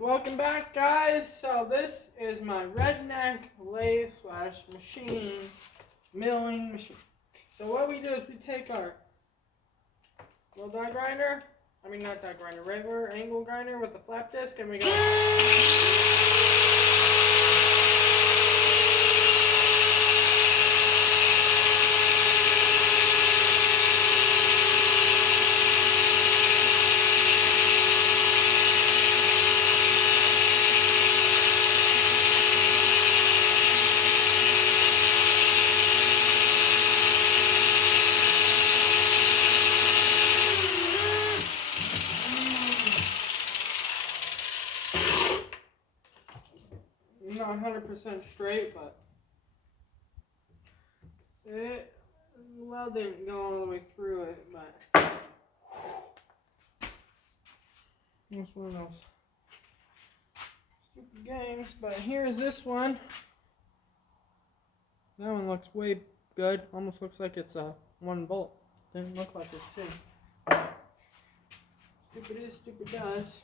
Welcome back, guys. So this is my redneck lathe slash machine, milling machine. So what we do is we take our little die grinder, not die grinder, regular angle grinder with a flap disc, and we go. Not 100% straight, but it didn't go all the way through it, but it's one of those stupid games. But here's this one. That one looks way good. Almost looks like it's a 1 bolt. Didn't look like it's 2. Stupid is, stupid does.